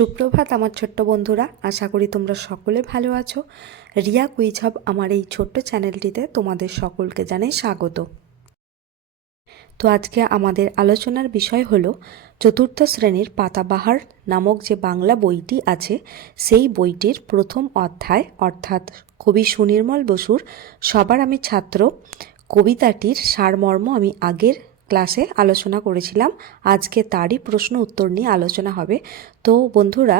সুপ্রভাত আমার ছোট্ট বন্ধুরা, আশা করি তোমরা সকলে ভালো আছো। রিয়া কুইঝব আমার এই ছোট্ট চ্যানেলটিতে তোমাদের সকলকে জানাই স্বাগত। তো আজকে আমাদের আলোচনার বিষয় হলো চতুর্থ শ্রেণির পাতাবাহার নামক যে বাংলা বইটি আছে, সেই বইটির প্রথম অধ্যায়, অর্থাৎ কবি সুনির্মল বসুর সবার আমি ছাত্র, কবিতাটির সারমর্ম আমি আগের ক্লাসে আলোচনা করেছিলাম। আজকে তারই প্রশ্ন উত্তর নিয়ে আলোচনা হবে। তো বন্ধুরা,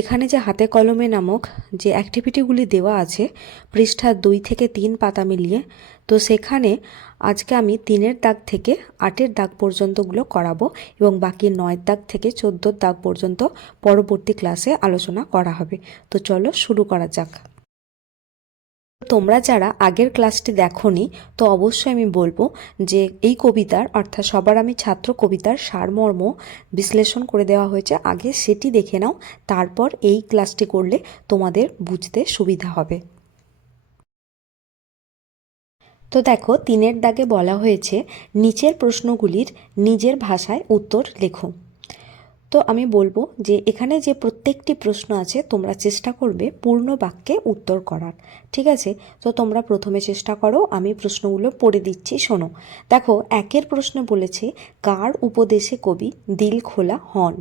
এখানে যে হাতে কলমে নামক যে অ্যাক্টিভিটিগুলি দেওয়া আছে, পৃষ্ঠা দুই থেকে তিন পাতা মিলিয়ে, তো সেখানে আজকে আমি তিনের দাগ থেকে আটের দাগ পর্যন্তগুলো করাবো এবং বাকি নয়ের দাগ থেকে চোদ্দোর দাগ পর্যন্ত পরবর্তী ক্লাসে আলোচনা করা হবে। তো চলো শুরু করা যাক। তোমরা যারা আগের ক্লাসটি দেখোনি, তো অবশ্যই আমি বলব যে এই কবিতার, অর্থাৎ সবার আমি ছাত্র কবিতার সারমর্ম বিশ্লেষণ করে দেওয়া হয়েছে। আগে সেটি দেখে নাও, তারপর এই ক্লাসটি করলে তোমাদের বুঝতে সুবিধা হবে। তো দেখো, তিনের দাগে বলা হয়েছে, নিচের প্রশ্নগুলির নিজের ভাষায় উত্তর লেখো। তো আমি বলব যে এখানে যে প্রত্যেকটি প্রশ্ন আছে, তোমরা চেষ্টা করবে পূর্ণ বাক্যে উত্তর করার। ঠিক আছে? তো তোমরা প্রথমে চেষ্টা করো, আমি প্রশ্নগুলো পড়ে দিচ্ছি, শোনো। দেখো, একের প্রশ্ন বলেছে, কার উপদেশে কবি দিল খোলা হন?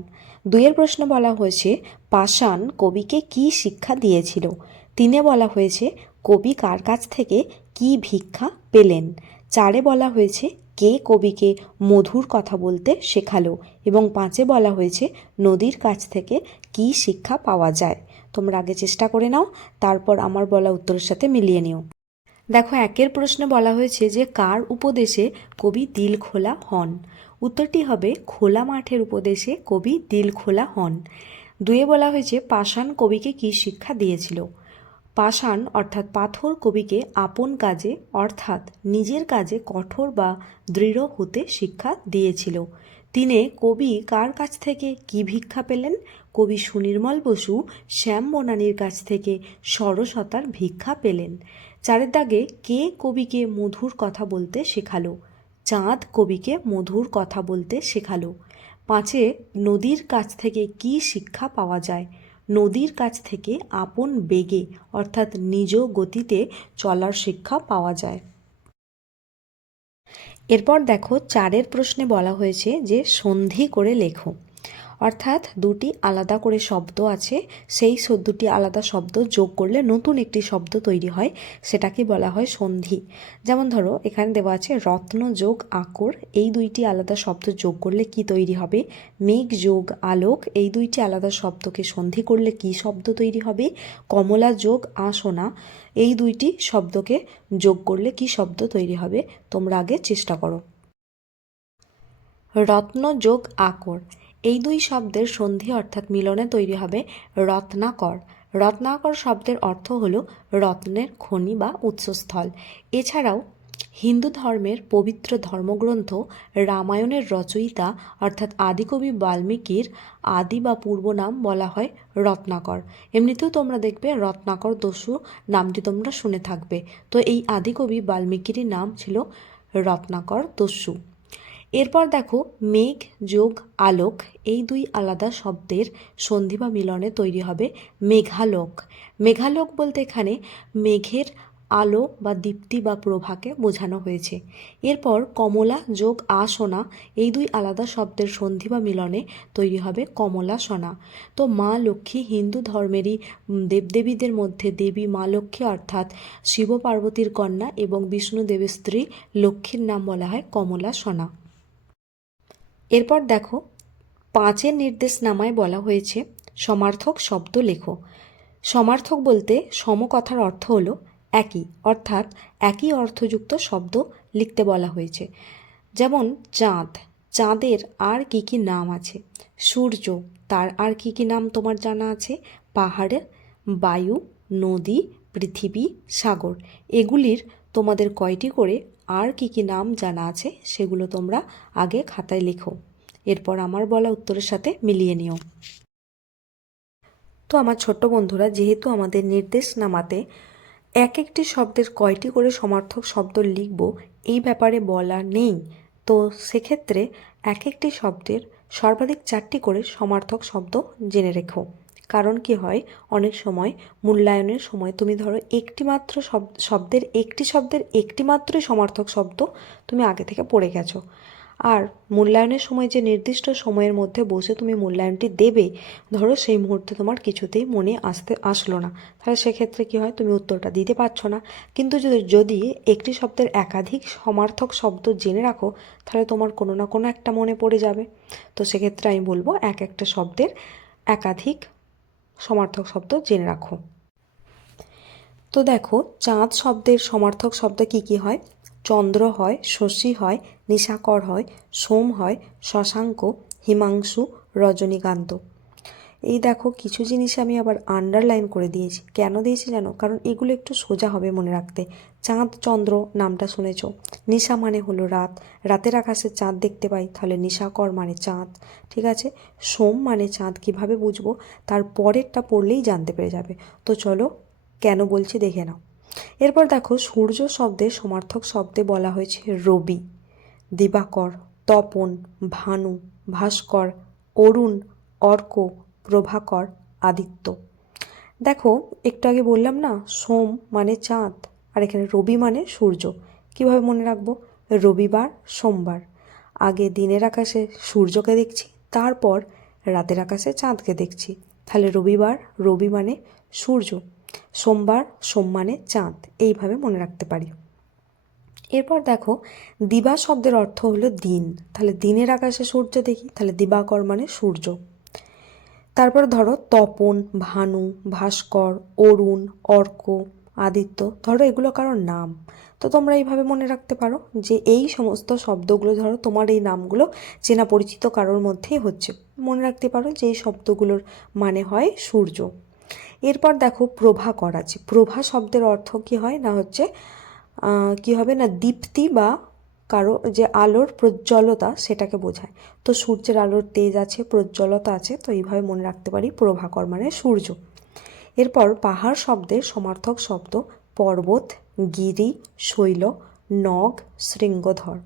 দুইয়ের প্রশ্ন বলা হয়েছে, পাষাণ কবিকে কি শিক্ষা দিয়েছিল? তিনে বলা হয়েছে, কবি কার কাছ থেকে কি ভিক্ষা পেলেন? চারে বলা হয়েছে কে কবিকে মধুর কথা বলতে শেখালো এবং পাঁচে বলা হয়েছে, নদীর কাছ থেকে কি শিক্ষা পাওয়া যায়। তোমরা আগে চেষ্টা করে নাও, তারপর আমার বলা উত্তরের সাথে মিলিয়ে নিও। দেখো, একের প্রশ্নে বলা হয়েছে যে, কার উপদেশে কবি দিল খোলা হন? উত্তরটি হবে, খোলা মাঠের উপদেশে কবি দিল খোলা হন। দুয়ে বলা হয়েছে, পাষাণ কবিকে কি শিক্ষা দিয়েছিল? পাষাণ অর্থাৎ পাথর কবিকে আপন কাজে, অর্থাৎ নিজের কাজে কঠোর বা দৃঢ় হতে শিক্ষা দিয়েছিল। তিনি কবি কার কাছ থেকে কি ভিক্ষা পেলেন? কবি সুনির্মল বসু শ্যাম বনানীর কাছ থেকে সরসতার ভিক্ষা পেলেন। চারের দাগে কে কবিকে মধুর কথা বলতে শেখালো? চাঁদ কবিকে মধুর কথা বলতে শেখালো। পাঁচে নদীর কাছ থেকে কি শিক্ষা পাওয়া যায়? নদীর কাছ থেকে আপন বেগে, অর্থাৎ নিজ গতিতে চলার শিক্ষা পাওয়া যায়। এরপর দেখো চারের প্রশ্নে বলা হয়েছে যে সন্ধি করে লেখো। অর্থাৎ দুটি আলাদা করে শব্দ আছে, সেই দুটি আলাদা শব্দ যোগ করলে নতুন একটি শব্দ তৈরি হয়, সেটাকে বলা হয় সন্ধি। যেমন ধরো, এখানে দেওয়া আছে, রত্ন যোগ আকর, এই দুইটি আলাদা শব্দ যোগ করলে কি তৈরি হবে? মেঘ যোগ আলোক, এই দুইটি আলাদা শব্দকে সন্ধি করলে কি শব্দ তৈরি হবে? কমলা যোগ আসনা, এই দুইটি শব্দকে যোগ করলে কি শব্দ তৈরি হবে? তোমরা আগে চেষ্টা করো। রত্ন যোগ আকর এই দুই শব্দের সন্ধি অর্থাৎ মিলনে তৈরি হবে রত্নাকর। রত্নাকর শব্দের অর্থ হল রত্নের খনি বা উৎসস্থল। এছাড়াও হিন্দু ধর্মের পবিত্র ধর্মগ্রন্থ রামায়ণের রচয়িতা অর্থাৎ আদিকবি বাল্মীকির আদি বা পূর্ব নাম বলা হয় রত্নাকর। এমনিতেও তোমরা দেখবে রত্নাকর দস্যু নামটি তোমরা শুনে থাকবে। তো এই আদিকবি বাল্মীকিরই নাম ছিল রত্নাকর দস্যু। এরপর দেখো মেঘ, যোগ, আলোক এই দুই আলাদা শব্দের সন্ধি বা মিলনে তৈরি হবে মেঘালোক। মেঘালোক বলতে এখানে মেঘের আলো বা দীপ্তি বা প্রভাকে বোঝানো হয়েছে। এরপর কমলা, যোগ আসনা এই দুই আলাদা শব্দের সন্ধি বা মিলনে তৈরি হবে কমলা, সোনা। তো মা লক্ষ্মী হিন্দু ধর্মেরই দেবদেবীদের মধ্যে দেবী মা লক্ষ্মী অর্থাৎ শিব পার্বতীর কন্যা এবং বিষ্ণুদেবের স্ত্রী লক্ষ্মীর নাম বলা হয় কমলা, সোনা। এরপর দেখো, পাঁচের নির্দেশনামায় বলা হয়েছে, সমার্থক শব্দ লেখো। সমার্থক বলতে সমকথার অর্থ হলো একই, অর্থাৎ একই অর্থযুক্ত শব্দ লিখতে বলা হয়েছে। যেমন, চাঁদ, চাঁদের আর কি কি নাম আছে? সূর্য, তার আর কি কি নাম তোমার জানা আছে? পাহাড়ে, বায়ু, নদী, পৃথিবী, সাগর। এগুলির তোমাদের কয়টি করে আর কি কি নাম জানা আছে সেগুলো তোমরা আগে খাতায় লেখো। এরপর আমার বলা উত্তরের সাথে মিলিয়ে নিও। তো আমার ছোট্ট বন্ধুরা, যেহেতু আমাদের নির্দেশনামাতে এক একটি শব্দের কয়টি করে সমার্থক শব্দ লিখব, এই ব্যাপারে বলা নেই। তো সেক্ষেত্রে এক একটি শব্দের সর্বাধিক চারটি করে সমার্থক শব্দ জেনে রেখো। কারণ কি হয়? অনেক সময় মূল্যায়নের সময় তুমি ধরো একটি মাত্র শব্দ শব্দের একটি শব্দের একটি মাত্রই সমার্থক শব্দ তুমি আগে থেকে পড়ে গেছো। আর মূল্যায়নের সময় যে নির্দিষ্ট সময়ের মধ্যে বসে তুমি মূল্যায়নটি দেবে, ধরো সেই মুহূর্তে তোমার কিছুতেই মনে আসতে আসলো না। তাহলে সেক্ষেত্রে কী হয়? তুমি উত্তরটা দিতে পারছ না। কিন্তু যদি যদি একটি শব্দের একাধিক সমার্থক শব্দ জেনে রাখো, তাহলে তোমার কোনো না কোনো একটা মনে পড়ে যাবে। তো সেক্ষেত্রে আমি বলব এক একটা শব্দের একাধিক সমার্থক শব্দ জেনে রাখো। তো দেখো, চাঁদ শব্দের সমার্থক শব্দ কি কি হয়? চন্দ্র হয়, শশী হয়, নিশাকর হয়, সোম হয়, শশাঙ্ক, হিমাংশু, রজনীকান্ত। এই দেখো, কিছু জিনিস আমি আবার আন্ডারলাইন করে দিয়েছি। কেন দিয়েছি জানো? কারণ এগুলো একটু সোজা হবে মনে রাখতে। চাঁদ, চন্দ্র নামটা শুনেছ? নিশা মানে হলো রাত। রাতের আকাশে চাঁদ দেখতে পাই, তাহলে নিশাকর মানে চাঁদ, ঠিক আছে? সোম মানে চাঁদ, কীভাবে বুঝব? তার পরেরটা পড়লেই জানতে পেরে যাবে। তো চলো, কেন বলছি দেখে নাও। এরপর দেখো, সূর্য শব্দে সমার্থক শব্দে বলা হয়েছে রবি, দিবাকর, তপন, ভানু, ভাস্কর, অরুণ, অর্ক প্রভাকর আদিত্য। দেখো, একটু আগে বললাম না, সোম মানে চাঁদ, আর এখানে রবি মানে সূর্য। কীভাবে মনে রাখব? রবিবার, সোমবার। আগে দিনের আকাশে সূর্যকে দেখছি, তারপর রাতের আকাশে চাঁদকে দেখছি। তাহলে রবিবার, রবি মানে সূর্য, সোমবার, সোম মানে চাঁদ, এইভাবে মনে রাখতে পারি। এরপর দেখো, দিবা শব্দের অর্থ হলো দিন। তাহলে দিনের আকাশে সূর্য দেখি, তাহলে দিবাকর মানে সূর্য। তারপর ধরো তপন, ভানু, ভাস্কর, অরুণ, অর্ক, আদিত্য, ধরো এগুলো কারোর নাম। তো তোমরা এইভাবে মনে রাখতে পারো যে এই সমস্ত শব্দগুলো ধরো তোমার এই নামগুলো চেনা পরিচিত কারোর মধ্যেই হচ্ছে। মনে রাখতে পারো যে এই শব্দগুলোর মানে হয় সূর্য। এরপর দেখো প্রভাকর আছে। প্রভা শব্দের অর্থ কি হয়? না হচ্ছে কি হবে? না দীপ্তি বা কারও যে আলোর প্রজ্জ্বলতা সেটাকে বোঝায়। তো সূর্যের আলোর তেজ আছে, প্রজ্জ্বলতা আছে, তো এইভাবে মনে রাখতে পারি প্রভাকর মানে সূর্য। এরপর পাহাড় শব্দের সমার্থক শব্দ পর্বত, গিরি, শৈল, নগ, শৃঙ্গধর।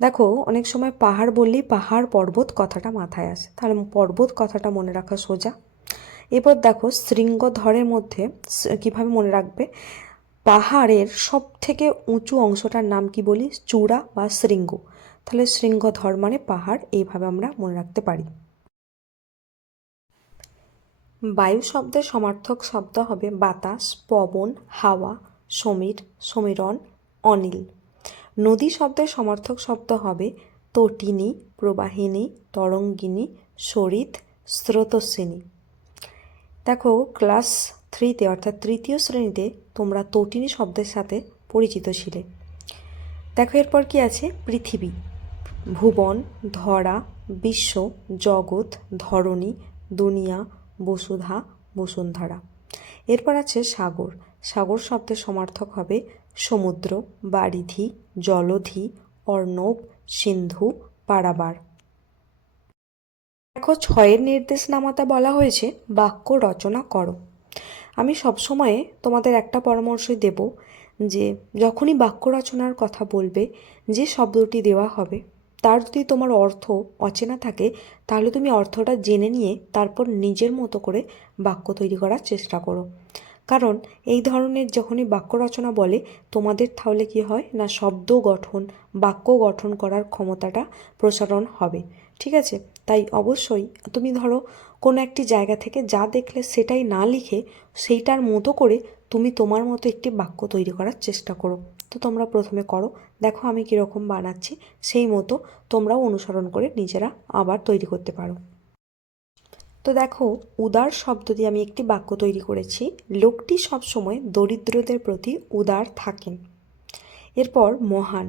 দেখো, অনেক সময় পাহাড় বললেই পাহাড় পর্বত কথাটা মাথায় আসে। তাহলে পর্বত কথাটা মনে রাখা সোজা। এরপর দেখো, শৃঙ্গধরের মধ্যে কীভাবে মনে রাখবে? পাহাড়ের সব থেকে উঁচু অংশটার নাম কি বলি? চূড়া বা শৃঙ্গ। তাহলে শৃঙ্গধর মানে পাহাড় এইভাবে আমরা মনে রাখতে পারি। বায়ু শব্দের সমার্থক শব্দ হবে বাতাস, পবন, হাওয়া, সমীর, সমীরণ, অনিল। নদী শব্দের সমার্থক শব্দ হবে তটিনী, প্রবাহিনী, তরঙ্গিনী, সরিত, স্রোতস্বিনী। দেখো, ক্লাস থ্রিতে অর্থাৎ তৃতীয় শ্রেণীতে তোমরা তটিনী শব্দের সাথে পরিচিত ছিলে। দেখো এরপর কি আছে? পৃথিবী, ভুবন, ধরা, বিশ্ব, জগৎ, ধরণী, দুনিয়া, বসুধা, বসুন্ধরা। এরপর আছে সাগর। সাগর শব্দের সমার্থক হবে সমুদ্র, বারিধি, জলধি, অর্ণব, সিন্ধু, পারাবার। দেখো ছয়ের নির্দেশনামাতে বলা হয়েছে, বাক্য রচনা করো। আমি সবসময়ে তোমাদের একটা পরামর্শই দেব যে যখনই বাক্য রচনার কথা বলবে, যে শব্দটি দেওয়া হবে, তার যদি তোমার অর্থ অচেনা থাকে, তাহলে তুমি অর্থটা জেনে নিয়ে তারপর নিজের মতো করে বাক্য তৈরি করার চেষ্টা করো। কারণ এই ধরনের যখনই বাক্য রচনা বলে, তোমাদের তাহলে কি হয় না, শব্দ গঠন, বাক্য গঠন করার ক্ষমতাটা প্রসারণ হবে। ঠিক আছে? তাই অবশ্যই তুমি ধরো কোনো একটি জায়গা থেকে যা দেখলে সেটাই না লিখে সেইটার মতো করে তুমি তোমার মতো একটি বাক্য তৈরি করার চেষ্টা করো। তো তোমরা প্রথমে করো, দেখো আমি কীরকম বানাচ্ছি, সেই মতো তোমরাও অনুসরণ করে নিজেরা আবার তৈরি করতে পারো। তো দেখো, উদার শব্দ দিয়ে আমি একটি বাক্য তৈরি করেছি, লোকটি সবসময় দরিদ্রদের প্রতি উদার থাকেন এরপর মহান,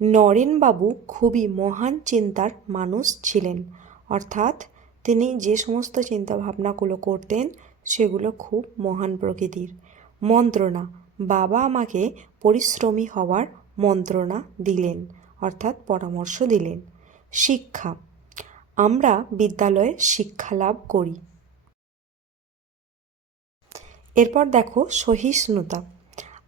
নরেনবাবু খুবই মহান চিন্তার মানুষ ছিলেন, অর্থাৎ তিনি যে সমস্ত চিন্তাভাবনাগুলো করতেন, সেগুলো খুব মহান প্রকৃতির। মন্ত্রণা, বাবা আমাকে পরিশ্রমী হওয়ার মন্ত্রণা দিলেন, অর্থাৎ পরামর্শ দিলেন। শিক্ষা, আমরা বিদ্যালয়ে শিক্ষা লাভ করি। এরপর দেখো সহিষ্ণুতা।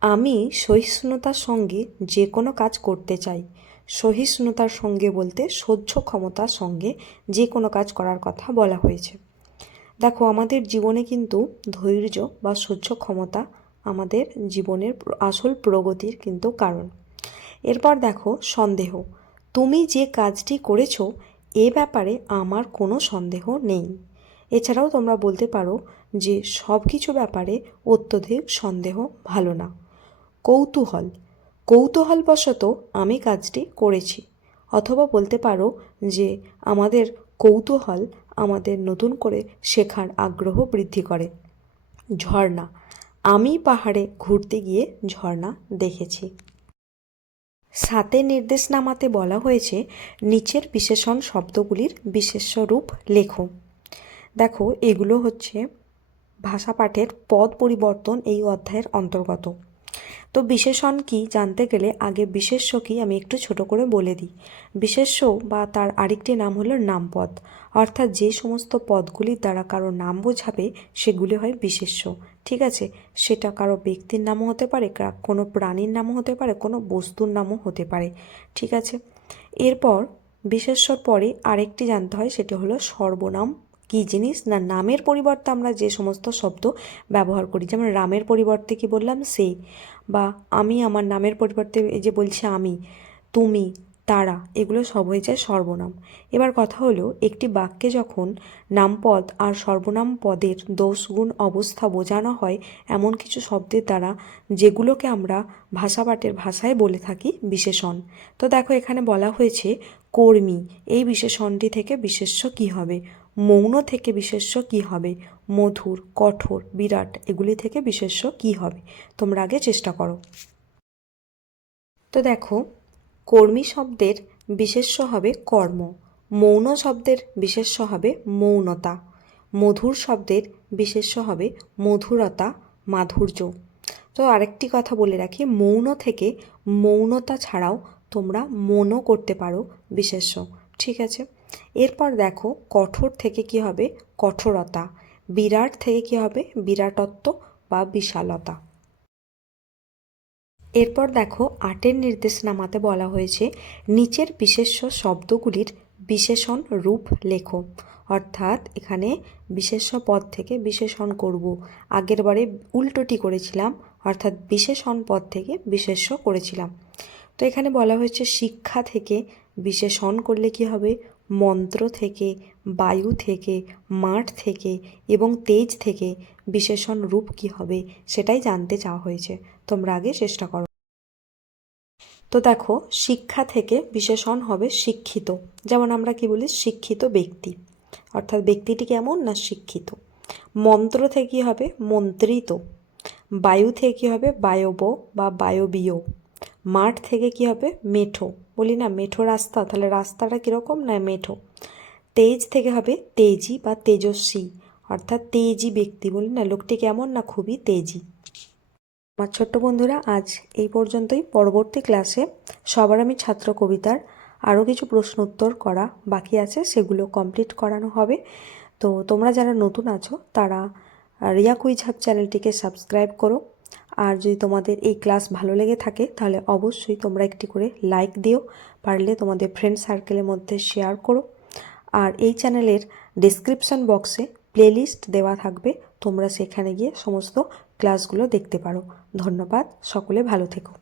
আমি সহিষ্ণুতার সঙ্গে যে কোনো কাজ করতে চাই। সহিষ্ণুতার সঙ্গে বলতে সহ্য ক্ষমতার সঙ্গে যে কোনো কাজ করার কথা বলা হয়েছে। দেখো, আমাদের জীবনে কিন্তু ধৈর্য বা সহ্য ক্ষমতা আমাদের জীবনের আসল প্রগতির কিন্তু কারণ। এরপর দেখো, সন্দেহ। তুমি যে কাজটি করেছ, এ ব্যাপারে আমার কোনো সন্দেহ নেই। এছাড়াও তোমরা বলতে পারো যে সব কিছু ব্যাপারে অত্যধিক সন্দেহ ভালো না। কৌতূহল। কৌতূহলবশত আমি কাজটি করেছি। অথবা বলতে পারো যে, আমাদের কৌতূহল আমাদের নতুন করে শেখার আগ্রহ বৃদ্ধি করে। ঝর্ণা। আমি পাহাড়ে ঘুরতে গিয়ে ঝর্ণা দেখেছি। সাথে নির্দেশনামাতে বলা হয়েছে, নিচের বিশেষণ শব্দগুলির বিশেষ্য রূপ লেখো। দেখো, এগুলো হচ্ছে ভাষা পাঠের পদ পরিবর্তন এই অধ্যায়ের অন্তর্গত। তো বিশেষণ কি জানতে গেলে আগে বিশেষ্য কি আমি একটু ছোট করে বলে দিই। বিশেষ্য বা তার আরেকটি নাম হলো নামপদ। অর্থাৎ যে সমস্ত পদগুলির দ্বারা কারও নাম বোঝাবে, সেগুলি হয় বিশেষ্য। ঠিক আছে? সেটা কারও ব্যক্তির নামও হতে পারে কোনো প্রাণীর নামও হতে পারে, কোনো বস্তুর নামও হতে পারে। ঠিক আছে? এরপর বিশেষ্যর পরে আরেকটি জানতে হয়, সেটি হলো সর্বনাম কী জিনিস? না, নামের পরিবর্তে আমরা যে সমস্ত শব্দ ব্যবহার করি, যেমন রামের পরিবর্তে কি বললাম? সে বা আমি আমার নামের পরিবর্তে এই যে বলছি আমি, তুমি তারা, এগুলো সব হয়ে যায় সর্বনাম। এবার কথা হলো, একটি বাক্যে যখন নামপদ আর সর্বনাম পদের দোষ গুণ অবস্থা বোঝানো হয়, এমন কিছু শব্দের দ্বারা যেগুলোকে আমরা ভাষাপাঠের ভাষায় বলে থাকি, বিশেষণ। তো দেখো, এখানে বলা হয়েছে, কর্মী। এই বিশেষণটি থেকে বিশেষ্য কী হবে? মৌন থেকে বিশেষ্য কী হবে? মধুর, কঠোর, বিরাট, এগুলি থেকে বিশেষ্য কী হবে? তোমরা আগে চেষ্টা করো। তো দেখো কর্মী শব্দের বিশেষ্য হবে কর্ম, মৌন শব্দের বিশেষ্য হবে মৌনতা, মধুর শব্দের বিশেষ্য হবে মধুরতা, মাধুর্য। তো আরেকটি কথা বলে রাখি, মৌন থেকে মৌনতা ছাড়াও তোমরা মনও করতে পারো বিশেষ্য, ঠিক আছে? এরপর দেখো কঠোর থেকে কি হবে? কঠোরতা, বিরাট থেকে কি হবে? বিরাটত্ব বা বিশালতা। এরপর দেখো আটের নির্দেশনামাতে বলা হয়েছে, নিচের বিশেষ্য শব্দগুলির বিশেষণ রূপ লেখো। অর্থাৎ এখানে বিশেষ্য পদ থেকে বিশেষণ করব। আগের বারে উল্টোটি করেছিলাম, অর্থাৎ বিশেষণ পদ থেকে বিশেষ্য করেছিলাম। তো এখানে বলা হয়েছে শিক্ষা থেকে বিশেষণ করলে কি হবে? মন্ত্র থেকে, বায়ু থেকে, মাঠ থেকে এবং তেজ থেকে বিশেষণ রূপ কি হবে? সেটাই জানতে চাওয়া হয়েছে। তোমরা আগে চেষ্টা করো। তো দেখো, শিক্ষা থেকে বিশেষণ হবে শিক্ষিত। যেমন আমরা কি বলি? শিক্ষিত ব্যক্তি। অর্থাৎ ব্যক্তিটি কেমন না শিক্ষিত? মন্ত্র থেকে হবে? মন্ত্রিত। বায়ু থেকে কী হবে? বায়ব বা বায়বীয়। মাঠ থেকে কি হবে? মেঠো। বলি না, মেঠো রাস্তা। তাহলে রাস্তাটা কীরকম না মেঠো? তেজ থেকে হবে তেজি বা তেজস্বী। অর্থাৎ তেজি ব্যক্তি। বলি না, লোকটি কেমন না খুবই তেজি। আমার ছোট্ট বন্ধুরা, আজ এই পর্যন্তই। পরবর্তী ক্লাসে সবার আমি ছাত্র কবিতার আরও কিছু প্রশ্ন উত্তর করা বাকি আছে, সেগুলো কমপ্লিট করানো হবে। তো তোমরা যারা নতুন আছো, তারা রিয়া কুইজ চ্যানেলটিকে সাবস্ক্রাইব করো। আর যদি তোমাদের এই ক্লাস ভালো লেগে থাকে, তাহলে অবশ্যই তোমরা একটি করে লাইক দিও। পারলে তোমাদের ফ্রেন্ড সার্কেলের মধ্যে শেয়ার করো। আর এই চ্যানেলের ডেসক্রিপশন বক্সে প্লেলিস্ট দেওয়া থাকবে। তোমরা সেখানে গিয়ে সমস্ত ক্লাসগুলো দেখতে পারো। ধন্যবাদ সকলে ভালো থেকো।